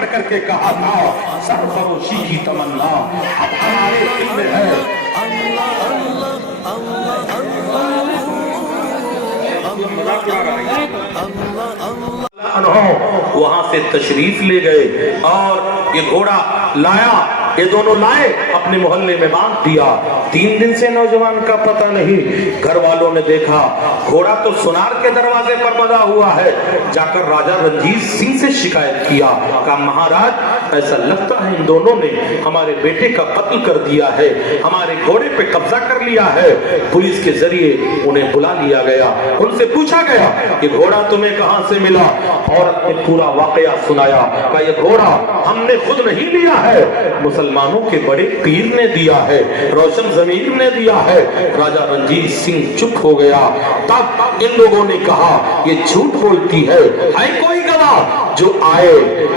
पकड़ करके कहा था सरफरोशी की तमन्ना अब हमारे दिल में है। वहां से तशरीफ ले गए और ये घोड़ा लाया, ये दोनों लाए, अपने मोहल्ले में बांध दिया। 3 दिन से नौजवान का पता नहीं। घर वालों ने देखा घोड़ा तो सुनार के दरवाजे पर बंधा हुआ है। जाकर राजा रंजीत सिंह से शिकायत किया, कहा महाराज ऐसा लगता है इन दोनों ने हमारे बेटे का कत्ल कर दिया है, हमारे घोड़े पे कब्जा कर लिया है। पुलिस के जरिए उन्हें बुला लिया गया, उनसे पूछा गया कि घोड़ा तुम्हें कहां से मिला। औरत ने पूरा वाकया सुनाया, कहा ये घोड़ा हमने खुद नहीं लिया है, मुसलमानों के बड़े पीर ने दिया है, रोशन जमीर ने दिया है। राजा रंजीत सिंह चुप हो गया। तब इन लोगों ने कहा ये झूठ बोलती है कोई गवाह जो आए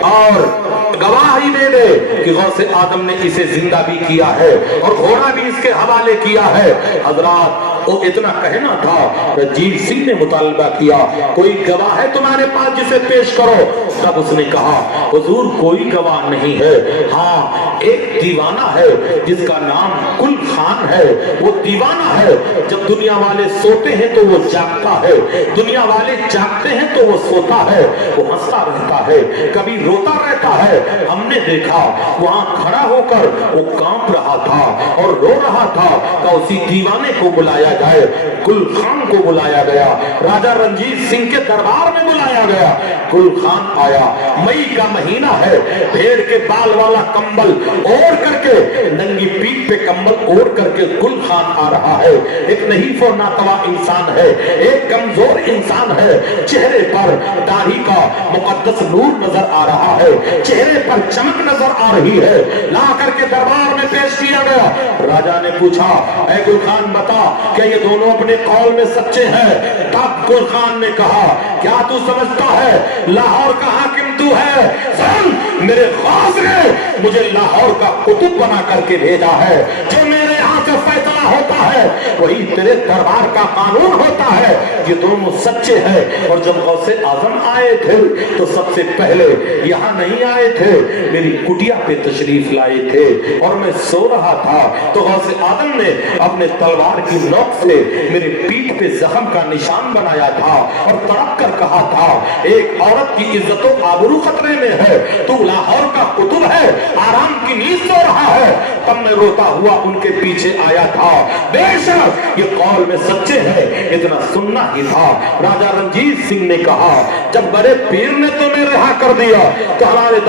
और गवाही दे दे कि गौसे आदम ने इसे जिंदा भी किया है और घोड़ा भी इसके हवाले किया है। हजरात वो इतना कहना था, रंजीत सिंह ने मुतालबा किया कोई गवाह है तुम्हारे पास जिसे पेश करो। तब उसने कहा हुजूर कोई गवाह नहीं है, हाँ एक दीवाना है जिसका नाम कुल खान है। वो दीवाना है, जब दुनिया वाले सोते हैं तो वो जागता है, दुनिया वाले जागते हैं तो वो सोता है। वो हंसता रहता है, कभी रोता रहता है। हमने देखा वहां खड़ा होकर वो कांप रहा था और रो रहा था। तो उसी दीवाने को बुलाया जाए। कुल खान को बुलाया गया, राजा रंजीत सिंह के दरबार में बुलाया गया। कुल खान आया, मई का महीना है, भेड़ के बाल वाला कंबल ओढ़ करके, नंगी पीठ पे कंबल ओढ़ करके कुल खान आ रहा है। एक नहीफ और नातवा इंसान है, एक कमजोर इंसान है। चेहरे पर दाढ़ी का मुकद्दस नूर नजर आ रहा है, चेहरे पर चमक नजर आ रही है। ला करके दरबार में पेश किया गया। राजा ने पूछा ऐ कुल खान बता क्या ये दोनों अपने कौल में सच्चे हैं। तब कुल खान ने कहा क्या तू समझता है लाहौर का हाकिम तू है। सुन मेरे गौस ने मुझे लाहौर का कुतुब बना करके भेजा है। जो मेरे यहाँ से फैसला होता है वही तेरे दरबार का कानून होता है। ये दोनों सच्चे हैं। और जब गौसे आजम आए थे तो सबसे पहले यहाँ नहीं आए थे, मेरी कुटिया पे तशरीफ लाए थे और मैं सो रहा था तो गौसे आजम ने अपने तलवार की नोक से मेरे पीठ पे जख्म का निशान बनाया था और तड़प कर कहा था एक औरत की इज्जत और आबरू खतरे में है, तू लाहौर का कुतुब है, आराम की नींद सो रहा है। तब मैं रोता हुआ उनके पीछे आया था। बेशक ये कौल में सच्चे हैं, इतना सुनना ही था। राजा रंजीत सिंह ने कहा जब बड़े पीर ने तुम्हें रिहा कर दिया तो हमारे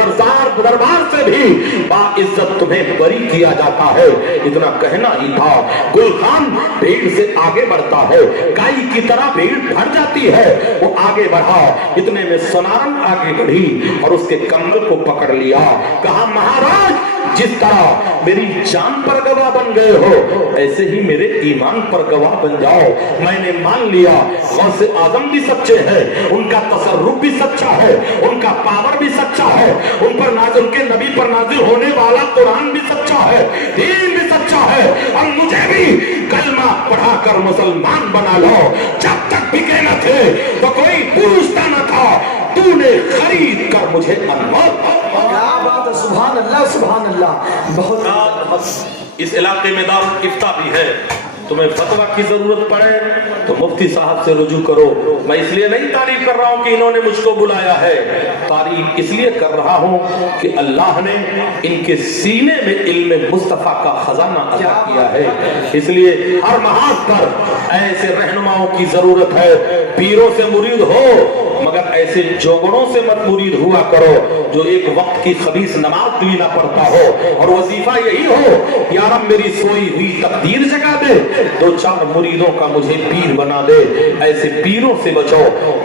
दरबार से भी बाइज्जत तुम्हें बरी किया जाता है। इतना कहना ही था। गुल खान भीड़ से आगे बढ़ता है, गाय की तरह भीड़ भर जाती है। वो आगे बढ़ा, इतने में सोनारन आगे बढ़ी और उसके कमर को पकड़ लिया। कहा महाराज जिस तरह मेरी जान पर गवाह बन गए हो ऐसे ही मेरे ईमान पर गवाह बन जाओ। मैंने मान लिया गौसे आजम भी सच्चे हैं, उनका तसर्रुफ भी सच्चा है, उनका पावर भी सच्चा है, उन पर नाज़िल के नबी पर नाज़िल होने वाला कुरान भी सच्चा है, दीन भी सच्चा है। और मुझे भी कलमा पढ़ाकर मुसलमान बना लो। जब तक बिके न थे तो कोई पूछता न था, तूने खरीद कर मुझे अनमोल। सुभान अल्लाह सुभान अल्लाह। बहुत इस इलाके में दारुल इफ्ता भी है, तुम्हें फतवा की जरूरत पड़े तो मुफ्ती साहब से रुजू करो। मैं इसलिए नहीं तारीफ कर रहा हूं कि इन्होंने मुझको बुलाया है, तारीफ इसलिए कर रहा हूं कि अल्लाह ने इनके सीने में इल्म मुस्तफा का खजाना अता किया है। इसलिए हर महाज पर ऐसे रहनुमाओं की जरूरत है। पीरों से मुरीद हो मगर ऐसे जोगड़ों से मत मुरीद हुआ करो जो एक वक्त की खबीस नमाज भी ना पढ़ता हो और वजीफा यही हो या रब मेरी सोई हुई तकदीर जगा दे, 2-4 मुरीदों का मुझे पीर बना दे। ऐसे पीरों से बचो,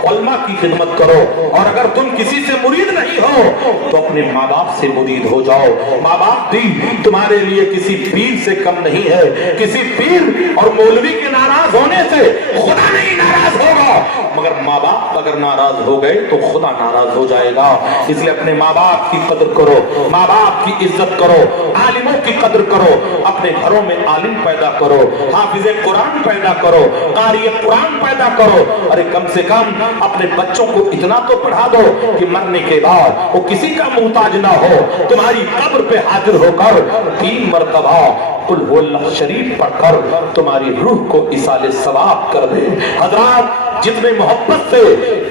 उलमा की खिदमत करो। और अगर तुम किसी से मुरीद नहीं हो तो अपने माँ बाप से मुरीद हो जाओ। माँ बाप भी तुम्हारे लिए किसी पीर से कम नहीं है। किसी पीर और मौलवी के नाराज होने से खुदा नहीं नाराज होगा, मगर माँ बाप अगर अगर नाराज हो गए तो खुदा नाराज हो जाएगा। इसलिए अपने माँ बाप की कदर करो, माँ बाप की इज्जत करो, आलिमों की कदर करो, अपने घरों में आलिम पैदा करो, हाफिज़े कुरान पैदा करो, क़ारिए कुरान पैदा करो। अरे कम से कम अपने बच्चों को इतना तो पढ़ा दो कि मरने के बाद वो किसी का मुहताज ना हो, तुम्हारी कब्र पे हाजिर होकर 3 मरतबा कुल हुवल्लाह शरीफ पढ़कर तुम्हारी रूह को इसाले सवाब कर दे। हज़रात, जितने मोहब्बत से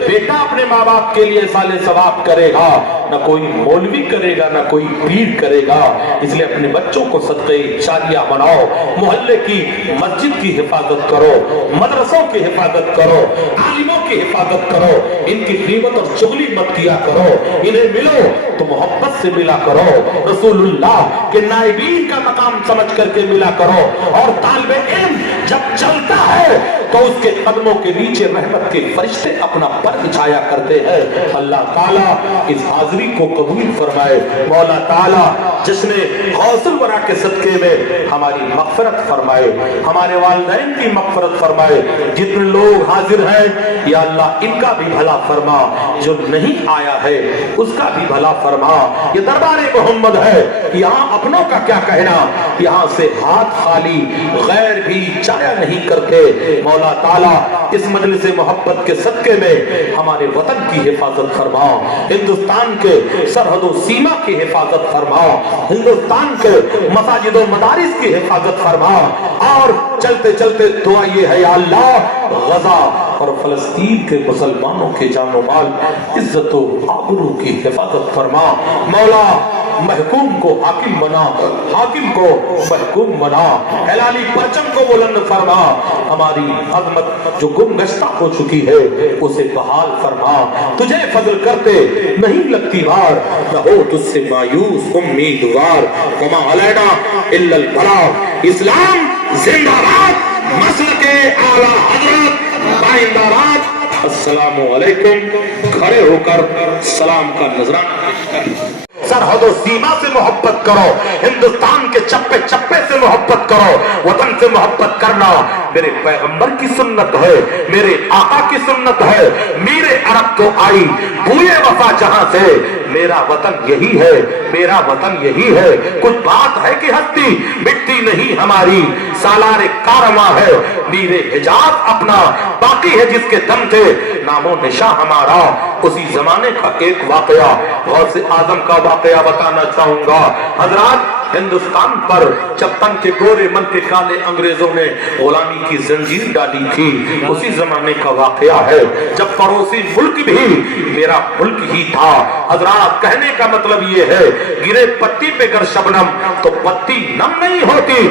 बेटा अपने माँ बाप के लिए इसाले सवाब करेगा, न कोई मौलवी करेगा, न कोई पीर करेगा। इसलिए अपने बच्चों को सदक़े जारिया बनाओ, मोहल्ले की मस्जिद की हिफाजत करो, मदरसों की हिफाजत करो, आलिमों की हिफाजत करो, इनकी ग़ीबत और चुगली मत किया करो। इन्हें मिलो तो मोहब्बत से मिला करो, रसूलुल्लाह के नाइबीन का मकाम समझ करके मिला करो। और तालिबे इल्म जब चलता है तो उसके कदमों के नीचे रहमत के फरिश्ते अपना पर बिछाया करते हैं। अल्लाह ताला इस हाजिरी को कबूल फरमाए। मौला ताला जिसने गौसुल वरा के सदके में हमारी मग़फ़िरत फरमाए, हमारे वालिदैन की मग़फ़िरत फरमाए। जितने लोग हाजिर हैं या अल्लाह इनका भी भला फरमा, जो नहीं आया है उसका भी भला फरमा। ये दरबारे मोहम्मद है, यहाँ अपनों का क्या कहना, यहाँ से हाथ खाली गैर भी जाया नहीं करते। मौला ताला इस मजलिस मोहब्बत के सदके में हमारे वतन की हिफाजत फरमा, हिंदुस्तान के सरहदों सीमा की हिफाजत फरमा, हिंदुस्तान के मसाजिदों मदारिस की हिफाजत फरमा। और चलते चलते दुआ ये है, या अल्लाह गजा और फलस्तीन के मुसलमानों के जानो माल, इज्जत व आबरू की हिफाजत फरमा। मौला महकूम को हाकिम बना, हाकिम को महकूम बना, हिलाली परचम को बुलंद फरमा। हमारी अज़मत जो गुमगश्ता हो चुकी है उसे बहाल फरमा। तुझे फजल करते नहीं लगती बार, न हो तुझसे मायूस उम्मीदवार। वमा अलैना इल्लल बलाग। इस्लाम जिंदाबाद, मसलके आला हज़रत बाइंदाबाद। अस्सलामु अलैकुम। खड़े होकर सलाम का नजराना। सरहदों सीमा से मोहब्बत करो, हिंदुस्तान के चप्पे चप्पे से मोहब्बत करो। वतन से मोहब्बत करना मेरे पैगंबर की सुन्नत है, मेरे आका की सुन्नत है। मेरे अरब को आई बूए वफा जहां से, मेरा वतन यही है, मेरा वतन यही है। कुछ बात है कि हस्ती मिट्टी नहीं हमारी, सालारे कारवा है मीरे हिजाब अपना, बाकी है जिसके दम थे नामो निशा हमारा। उसी जमाने का एक वाकया, गौसे आजम का वाकया बताना चाहूंगा। हजरात, हिंदुस्तान पर जब तन के गोरे मन के काले अंग्रेजों ने गुलामी की जंजीर डाली थी, उसी जमाने का वाकया है जब पड़ोसी मुल्क भी मेरा मुल्क ही था। हजरात, कहने का मतलब ये है, गिरे पत्ती पे गर शबनम तो पत्ती नम नहीं होती,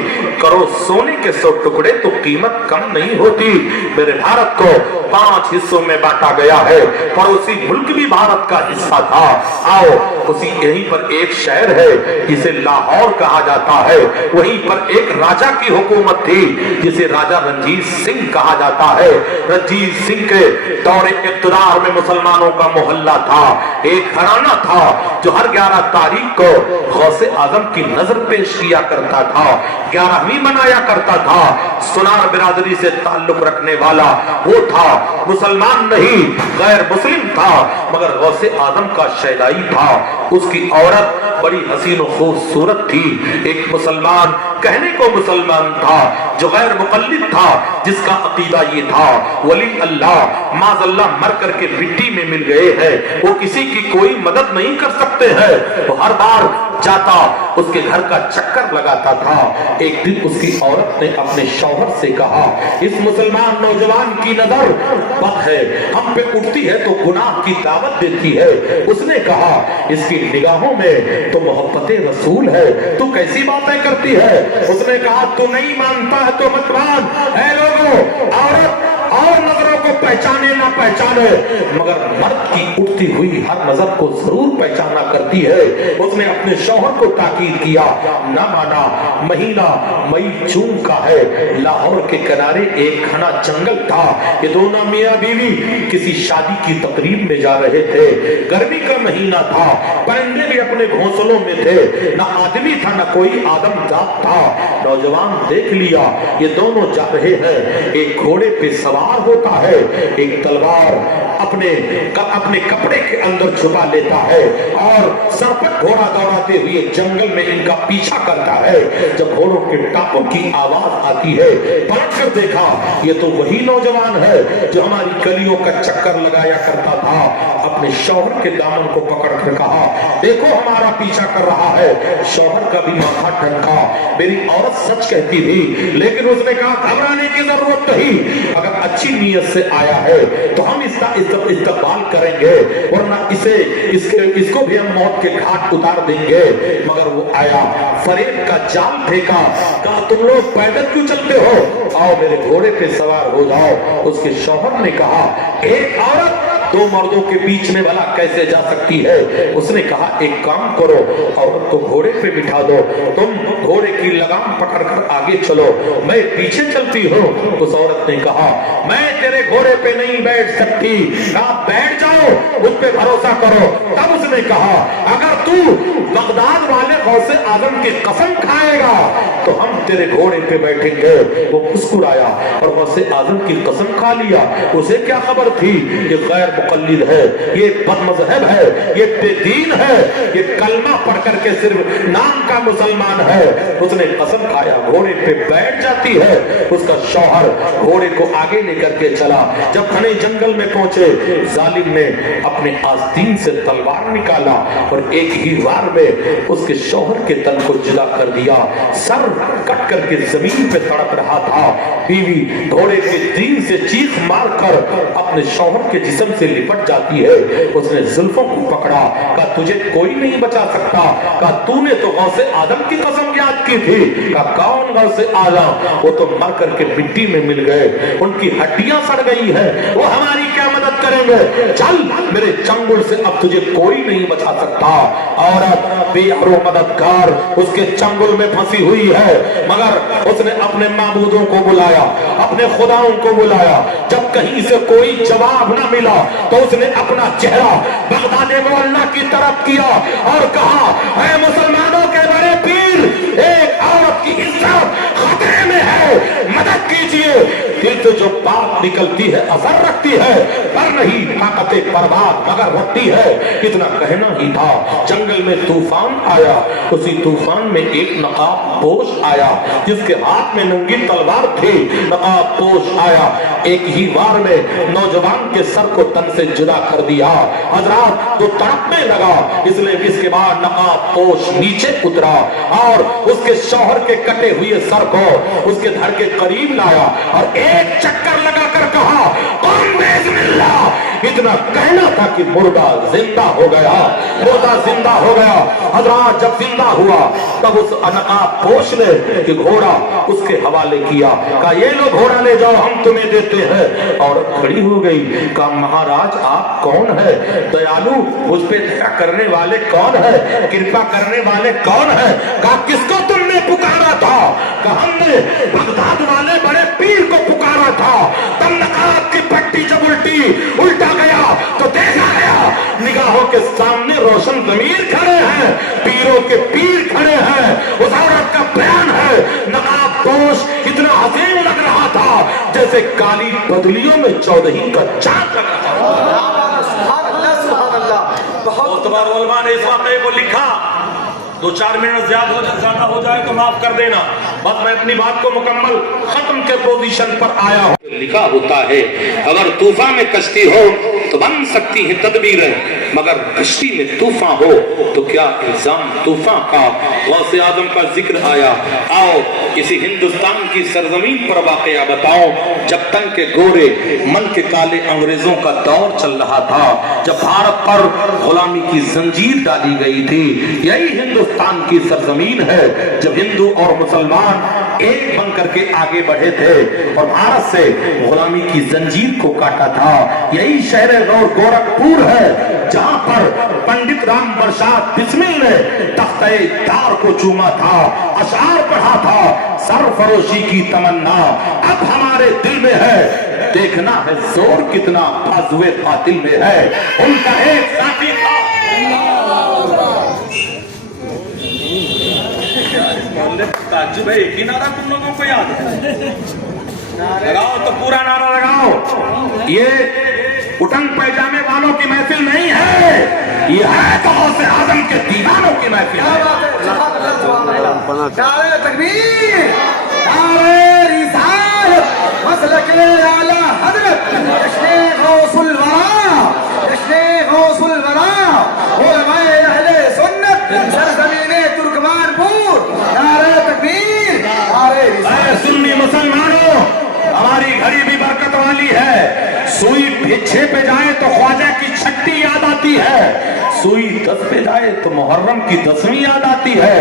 करो सोने के 100 टुकड़े तो कीमत कम नहीं होती। मेरे भारत को 5 हिस्सों में बांटा गया है, पड़ोसी मुल्क भी भारत का हिस्सा था। आओ, उसी यहीं पर एक शहर है जिसे लाहौर कहा जाता है, वहीं पर एक राजा की हुकूमत थी जिसे राजा रंजीत सिंह कहा जाता है। रंजीत सिंह के दौरे इक़्तिदार में मुसलमानों का मोहल्ला था, एक घराना था जो हर 11 तारीख को गौसे आजम की नजर पेश किया करता था, 11वीं मनाया करता था। सुनार बिरादरी से ताल्लुक रखने वाला वो था, मुसलमान नहीं गैर मुस्लिम था, मगर गौसे आजम का शैदाई था। उसकी औरत बड़ी हसीन और खूबसूरत थी। एक मुसलमान, कहने को मुसलमान था, जो गैर मुक़ल्लिद था, जिसका अकीदा ये था, वली अल्लाह माज़अल्लाह मर करके मिट्टी में मिल गए हैं, वो किसी की कोई मदद नहीं कर सकते हैं। वो हर बार जाता, उसके घर का चक्कर लगाता था। एक दिन उसकी औरत ने अपने शौहर से कहा, इस मुसलमान नौजवान की नजर बद है, हम पे उठती है तो गुनाह की दावत देती है। उसने कहा, इसकी निगाहों में तो मोहब्बत रसूल है, तू कैसी बातें करती है? उसने कहा, तू नहीं मानता है तो मत मान। ऐ लोगों, औरत और नजरों को पहचाने ना पहचाने, मगर मर्द की उठती हुई हर नजर को जरूर पहचाना करती है। उसने अपने शौहर को ताकीद किया, न माना। महीना मई जून का है, लाहौर के किनारे एक घना जंगल था। ये दोनों मियां बीवी किसी शादी की तकरीब में जा रहे थे। गर्मी का महीना था, परिंदे भी अपने घोंसलों में थे, न आदमी था न कोई आदमजात था। नौजवान देख लिया, ये दोनों जा रहे हैं, एक घोड़े पे सवार होता है, एक तलवार अपने कपड़े के अंदर छुपा लेता है और सर पर घोड़ा दौड़ाते हुए जंगल में इनका पीछा करता है। जब घोड़ों के टापों की आवाज आती है, पलट कर देखा, ये तो वही नौजवान है जो हमारी गलियों का चक्कर लगाया करता था। अपने शौहर के दामन को पकड़ कर कहा, देखो हमारा पीछा कर रहा है। शौहर का भी माथा ठनका। मेरी औरत सच कहती थी, लेकिन उसने कहा घबराने की जरूरत नहीं, अगर अच्छी नीयत से आया है तो हम इसका इस्तकबाल करेंगे, वरना इसको भी हम मौत के घाट उतार देंगे। मगर वो आया, फरेब का जाल फेंका, कहा तुम लोग पैदल क्यों चलते हो, आओ मेरे घोड़े पे सवार हो जाओ। उसके शौहर ने कहा, एक औरत दो मर्दों के बीच में भला कैसे जा सकती है। उसने कहा, एक काम करो, औरत को घोड़े पे बिठा दो, तुम घोड़े की लगाम पकड़कर आगे चलो, मैं पीछे चलती हूँ। उस औरत ने कहा, मैं तेरे घोड़े पे नहीं बैठ सकती। आप बैठ जाओ, उस पे भरोसा करो। तब उसने कहा, अगर तू बगदाद वाले गौसे आजम की कसम खाएगा तो हम तेरे घोड़े पे बैठेंगे। वो मुस्कुराया और गौसे आजम की कसम खा लिया। उसे क्या खबर थी, ये गैर मुकल्लिद है, ये बदमज़हब है, ये बेदीन है, ये कलमा पढ़ करके सिर्फ नाम का मुसलमान है। उसने कसम खाया, घोड़े पे बैठ जाती है। उसका शौहर घोड़े को आगे लेकर के चला। जब घने जंगल में पहुंचे, जालिम ने अपने आस्तीन से तलवार निकाला और एक ही वार में उसके शौहर के तन को जुदा कर दिया। सर कट करके जमीन पे तड़प रहा था। बीवी घोड़े के तीन से चीख मारकर अपने शौहर के जिस्म से लिपट जाती है। उसने जुल्फों को पकड़ा, कहा तुझे कोई नहीं बचा सकता। कहा तूने तो गौसे आदम की कसम याद की थी। कहा कौन गौसे आदम, वो तो मर करके मिट्टी में मिल गए, उनकी हड्डियां सड़ गई है, वो हमारी क्या मदद करेंगे। चल मेरे चंगुल से अब तुझे कोई नहीं बचा सकता। औरत बेयारो मददगार उसके चंगुल में फंसी हुई है, मगर उसने अपने माबूदों को बुलाया, अपने खुदाओं को बुलाया। जब कहीं से कोई जवाब न मिला तो उसने अपना चेहरा बगदाद मोहल्ला की तरफ किया और कहा, ऐ मुसलमानों के बड़े पीर, एक औरत की इज्जत खतरे में है, मदद कीजिए। दिल से जो बात निकलती है असर रखती है, पर नहीं ताकते बर्बाद मगर रखती है। इतना कहना ही था। जंगल में तूफान आया। उसी तूफान में एक नकाब पोश आया जिसके हाथ में नंगी तलवार थी। नकाब पोश आया, एक ही वार में नौजवान के सर को तन से जुदा कर दिया। हजरात तो तड़पने लगा, इसलिए इसके बाद नकाब पोश नीचे उतरा और उसके शौहर के कटे हुए सर को उसके धड़ के करीब लाया और एक चक्कर लगाकर कहा, कौन बिस्मिल्लाह। इतना कहना था कि मुर्दा जिंदा हो गया, मुर्दा जिंदा हो गया। हजरात जब जिंदा हुआ तब उस नकाब पोश ने घोड़ा उसके हवाले किया, कहा ये लो घोड़ा ले जाओ, हम तुम्हें देते हैं। और खड़ी हो गई, कहा महाराज आप कौन है, दयालु मुझ पे दया करने वाले कौन है, कृपा करने वाले कौन है। कहा किसको तुमने पुकारा था। कहा हमने बगदाद वाले बड़े पीर को पुकारा था। तब नकाब की पट्टी जब उल्टा गया तो देखा गया निगाहों के सामने रोशन ज़मीर खड़े हैं, पीरों के पीर खड़े हैं। उस औरत का बयान है, नकाब पोश इतना हसीन लग रहा था जैसे काली बदलियों में चौदही का चांद लग रहा था। सुभान अल्लाह। बहुत बार उलमा ने इस वाक़े को लिखा। 2-4 मिनट ज्यादा हो जाए तो माफ कर देना, बस मैं अपनी बात को मुकम्मल खत्म के पोजीशन पर आया हूँ। लिखा होता है, अगर तूफान में कश्ती हो तो बन सकती है तदबीरें, मगर कश्ती में तूफान हो तो क्या इल्जाम तूफान का। गौसे आजम का जिक्र आया। आओ इसी हिंदुस्तान की सरजमीन पर वाकया बताओ, जब तन के गोरे मन के काले अंग्रेजों का दौर चल रहा था, जब भारत पर गुलामी की जंजीर डाली गई थी, यही हिंदुस्तान की सरजमीन है जब हिंदू और मुसलमान एक बन करके आगे बढ़े थे और भारत से गुलामी की जंजीर को काटा था। यही शहर गोरखपुर है जहां पर पंडित राम प्रसाद बिस्मिल ने तख्ते तार को चूमा था, अशआर पढ़ा था, सरफरोशी की तमन्ना अब हमारे दिल में है, देखना है जोर कितना बाजुए फातिल में है। उनका एक साथी था, ताज्जुब है, एक ही नारा तुम लोगों को याद है, लगाओ तो पूरा नारा लगाओ। ये उटन पैजामे वालों की महफिल नहीं है, ये है गौसे आजम के दीवानों की महफिल क्या है। बात है, सुभान अल्लाह, सुभान अल्लाह। नारे तकबीर, नारे रिसालत, मसलके आला हजरत, जश्ने गौसुल वरा, जश्ने गौसुल वरा, उलमाए अहले सुन्नत, सरजमीने तुर्कमानपुर। नारे तकबीर, नारे रिसालत। अरे सुन्नी मुसलमानों, हमारी घड़ी भी बरकत वाली है। सुई 6 पे जाए तो ख्वाजा की छठी याद आती है, सुई 10 पे जाए तो मुहर्रम की 10वीं याद आती है,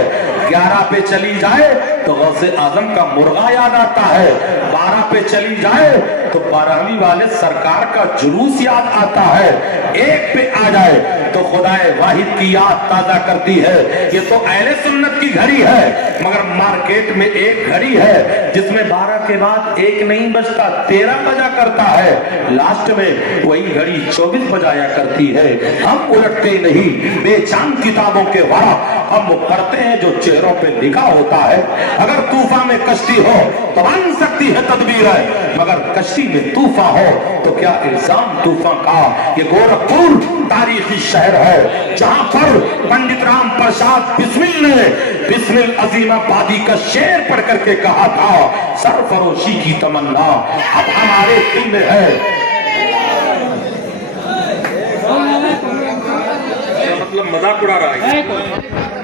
11 पे चली जाए तो गौसे आजम का मुर्गा याद आता है, 12 पे चली जाए तो 12वीं वाले सरकार का जुलूस याद आता है, 1 पे आ जाए तो खुदाए वाहिद की याद ताजा करती है। ये तो अहले सुन्नत की घड़ी है, मगर मार्केट में एक घड़ी है जिसमें 12 के बाद 1 नहीं बजता, 13 बजा करता है, लास्ट में वही घड़ी 24 बजाया करती है। हम उलटते नहीं बेचान किताबों के वरा, हम वो करते हैं जो चेहरों पे लिखा होता है। अगर तूफान में कश्ती हो तो बन सकती है तदबीर है, मगर कश्ती में तूफान हो तो क्या इल्जाम तूफान का। ये गोरखपुर तारीखी शहर है जहां पर पंडित राम प्रसाद बिस्मिल ने बिस्मिल अजीमाबादी का शेर पढ़ करके कहा था, सरफरोशी की तमन्ना अब हमारे दिल में है। मतलब मजाक उड़ा रहा है।